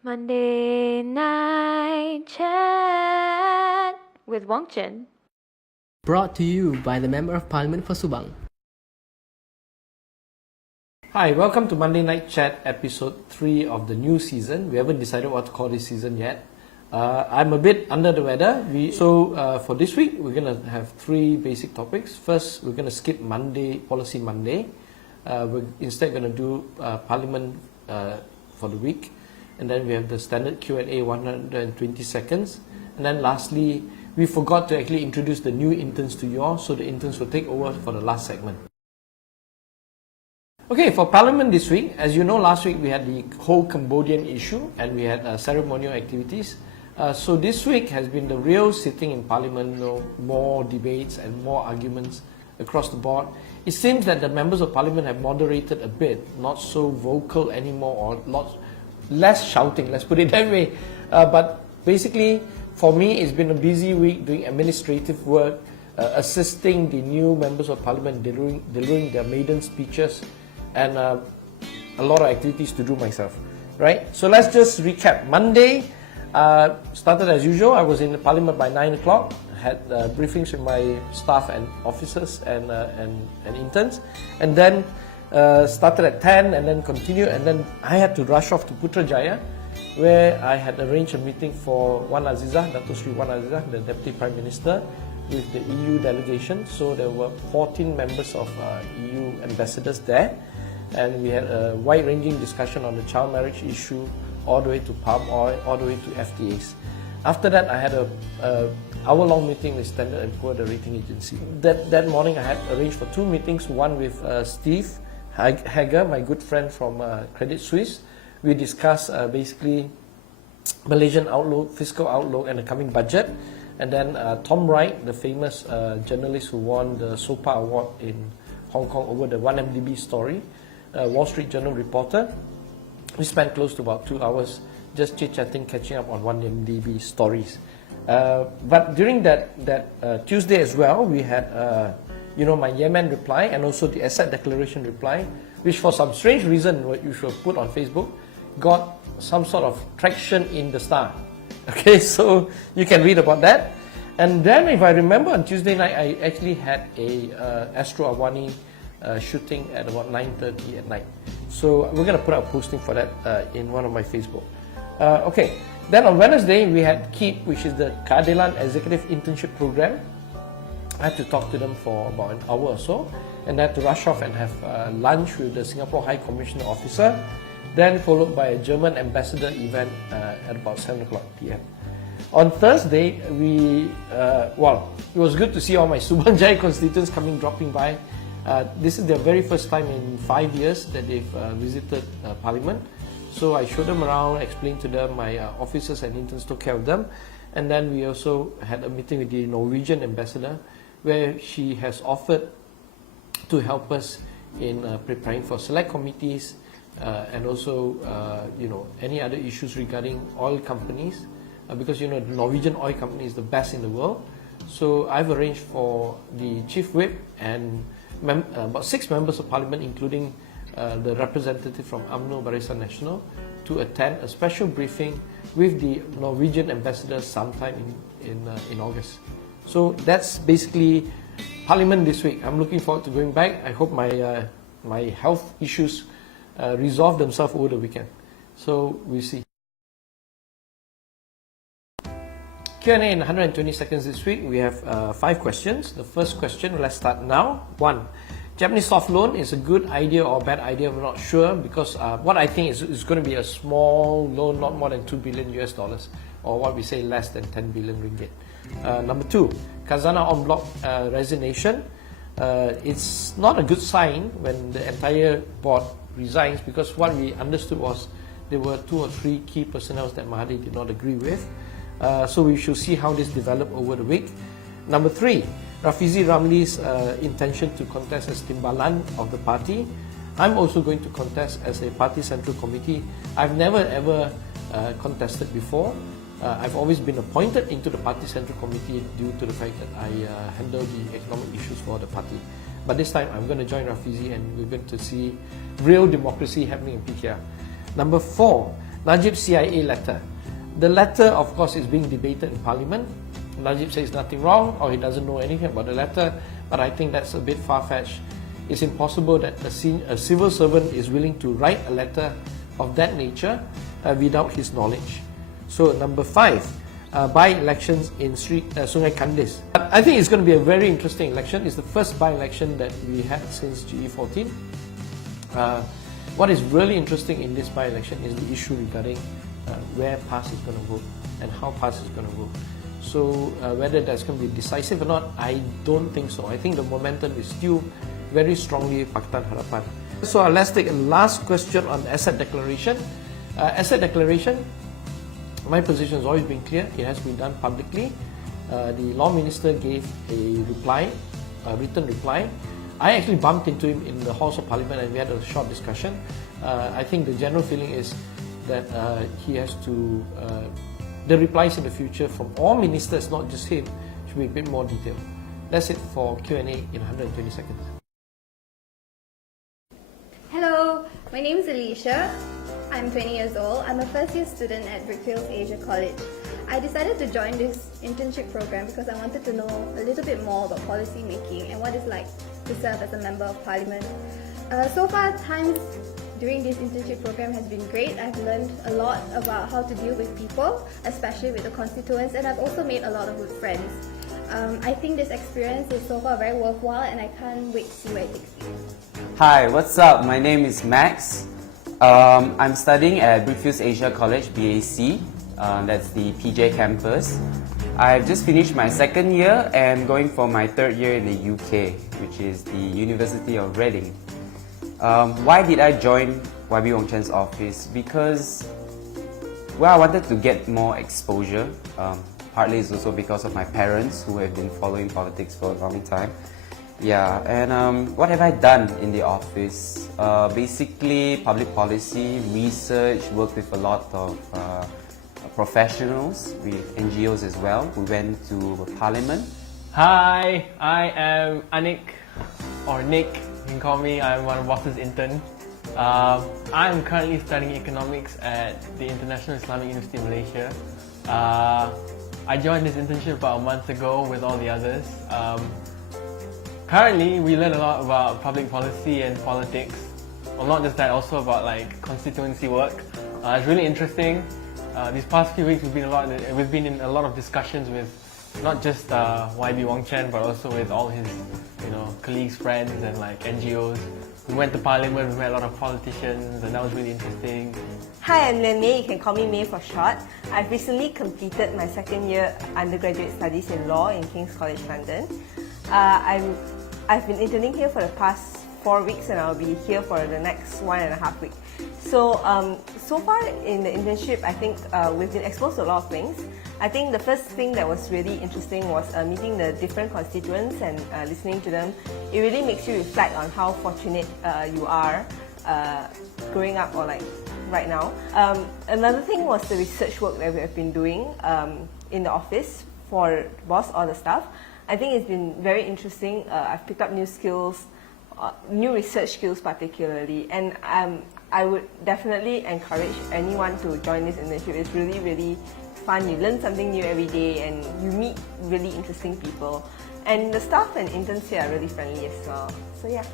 Monday Night Chat with Wong Chen. Brought to you by the Member of Parliament for Subang. Hi, welcome to Monday Night Chat episode 3 of the new season. We haven't decided what to call this season yet. I'm a bit under the weather. For this week, we're going to have 3 basic topics. First, we're going to skip Policy Monday. We're instead going to do Parliament for the week. And then we have the standard Q&A 120 seconds. And then lastly, we forgot to actually introduce the new interns to you all, so the interns will take over for the last segment. Okay, for Parliament this week, as you know, last week we had the whole Cambodian issue and we had ceremonial activities. So this week has been the real sitting in Parliament, more debates and more arguments across the board. It seems that the members of Parliament have moderated a bit, not so vocal anymore, or less shouting, let's put it that way. But basically, for me, it's been a busy week doing administrative work, assisting the new members of Parliament delivering their maiden speeches, and a lot of activities to do myself, right? So let's just recap. Monday started as usual. I was in the Parliament by 9 o'clock, had briefings with my staff and officers and interns, and then started at 10 and then continued, and then I had to rush off to Putrajaya, where I had arranged a meeting for Wan Azizah, Dato Sri Wan Azizah, the Deputy Prime Minister, with the EU delegation. So there were 14 members of EU ambassadors there, and we had a wide-ranging discussion on the child marriage issue, all the way to palm oil, all the way to FTAs. After that, I had a hour-long meeting with Standard & Poor, the rating agency. That morning, I had arranged for 2 meetings, one with Steve Hager, my good friend from Credit Suisse. We discussed basically Malaysian outlook, fiscal outlook, and the coming budget. And then Tom Wright, the famous journalist who won the SOPA Award in Hong Kong over the 1MDB story, Wall Street Journal reporter. We spent close to about 2 hours just chit-chatting, catching up on 1MDB stories. But during that Tuesday as well, we had my Yemen reply and also the asset declaration reply, which for some strange reason, what you should put on Facebook, got some sort of traction in the Star. Okay, so you can read about that. And then, if I remember, on Tuesday night, I actually had a Astro Awani shooting at about 9:30 at night. So we're going to put out a posting for that in one of my Facebook. Okay, then on Wednesday, we had KEEP, which is the Keadilan Executive Internship Program. I had to talk to them for about an hour or so, and I had to rush off and have lunch with the Singapore High Commissioner Officer, then followed by a German ambassador event at about 7 o'clock p.m. On Thursday, it was good to see all my Subang Jaya constituents dropping by. This is their very first time in 5 years that they've visited Parliament. So I showed them around, explained to them, my officers and interns took care of them. And then we also had a meeting with the Norwegian ambassador, where she has offered to help us in preparing for select committees and also any other issues regarding oil companies, because the Norwegian oil company is the best in the world. So I've arranged for the Chief Whip and about 6 members of Parliament, including the representative from UMNO Barisan Nasional, to attend a special briefing with the Norwegian ambassador sometime in August. So that's basically Parliament this week. I'm looking forward to going back. I hope my health issues resolve themselves over the weekend. So we'll see. Q&A in 120 seconds this week. We have 5 questions. The first question, let's start now. 1. Japanese soft loan is a good idea or a bad idea? We're not sure, because what I think is going to be a small loan, not more than $2 billion US dollars, or what we say less than 10 billion ringgit. Number 2, Khazanah en bloc resignation. It's not a good sign when the entire board resigns, because what we understood was there were 2 or 3 key personnel that Mahathir did not agree with. So we should see how this develops over the week. Number 3, Rafizi Ramli's intention to contest as Timbalan of the party. I'm also going to contest as a party central committee. I've never ever contested before. I've always been appointed into the party central committee due to the fact that I handle the economic issues for the party. But this time I'm going to join Rafizi and we're going to see real democracy happening in PKR. Number 4, Najib's CIA letter. The letter, of course, is being debated in Parliament. Najib says nothing wrong, or he doesn't know anything about the letter, but I think that's a bit far-fetched. It's impossible that a civil servant is willing to write a letter of that nature without his knowledge. So number 5, by-elections in Sungai Kandis. I think it's going to be a very interesting election. It's the first by-election that we had since GE14. What is really interesting in this by-election is the issue regarding where PAS is going to vote and how PAS is going to vote. So whether that's going to be decisive or not, I don't think so. I think the momentum is still very strongly Pakatan Harapan. So let's take a last question on asset declaration. Asset declaration, my position has always been clear. It has been done publicly. The Law Minister gave a reply, a written reply. I actually bumped into him in the Halls of Parliament and we had a short discussion. I think the general feeling is that he has to, the replies in the future from all ministers, not just him, should be a bit more detailed. That's it for Q&A in 120 seconds. Hello, my name is Alicia. I'm 20 years old. I'm a first-year student at Brickfields Asia College. I decided to join this internship program because I wanted to know a little bit more about policy making and what it's like to serve as a member of parliament. So far, times during this internship program has been great. I've learned a lot about how to deal with people, especially with the constituents, and I've also made a lot of good friends. I think this experience is so far very worthwhile and I can't wait to see where it takes me. Hi, what's up? My name is Max. I'm studying at Brickfields Asia College, BAC. That's the PJ campus. I've just finished my second year and going for my third year in the UK, which is the University of Reading. Why did I join YB Wong Chen's office? Because, well, I wanted to get more exposure. Partly it's also because of my parents who have been following politics for a long time. Yeah, and what have I done in the office? Basically, public policy, research, worked with a lot of professionals, with NGOs as well. We went to Parliament. Hi, I am Anik, or Nick, you can call me. I'm one of Boss's intern. I'm currently studying economics at the International Islamic University of Malaysia. I joined this internship about a month ago with all the others. Currently, we learn a lot about public policy and politics. Well, not just that, also about like constituency work. It's really interesting. These past few weeks, we've been in a lot of discussions with not just YB Wong Chen, but also with all his, colleagues, friends, and like NGOs. We went to Parliament, we met a lot of politicians, and that was really interesting. Hi, I'm May. You can call me May for short. I've recently completed my second year undergraduate studies in law in King's College London. I've been interning here for the past 4 weeks and I'll be here for the next 1.5 weeks. So far in the internship, I think we've been exposed to a lot of things. I think the first thing that was really interesting was meeting the different constituents and listening to them. It really makes you reflect on how fortunate you are growing up or like right now. Another thing was the research work that we have been doing in the office for boss or the staff. I think it's been very interesting. I've picked up new skills, new research skills particularly, and I would definitely encourage anyone to join this internship. It's really, really fun. You learn something new every day and you meet really interesting people. And the staff and interns here are really friendly as well. So yeah.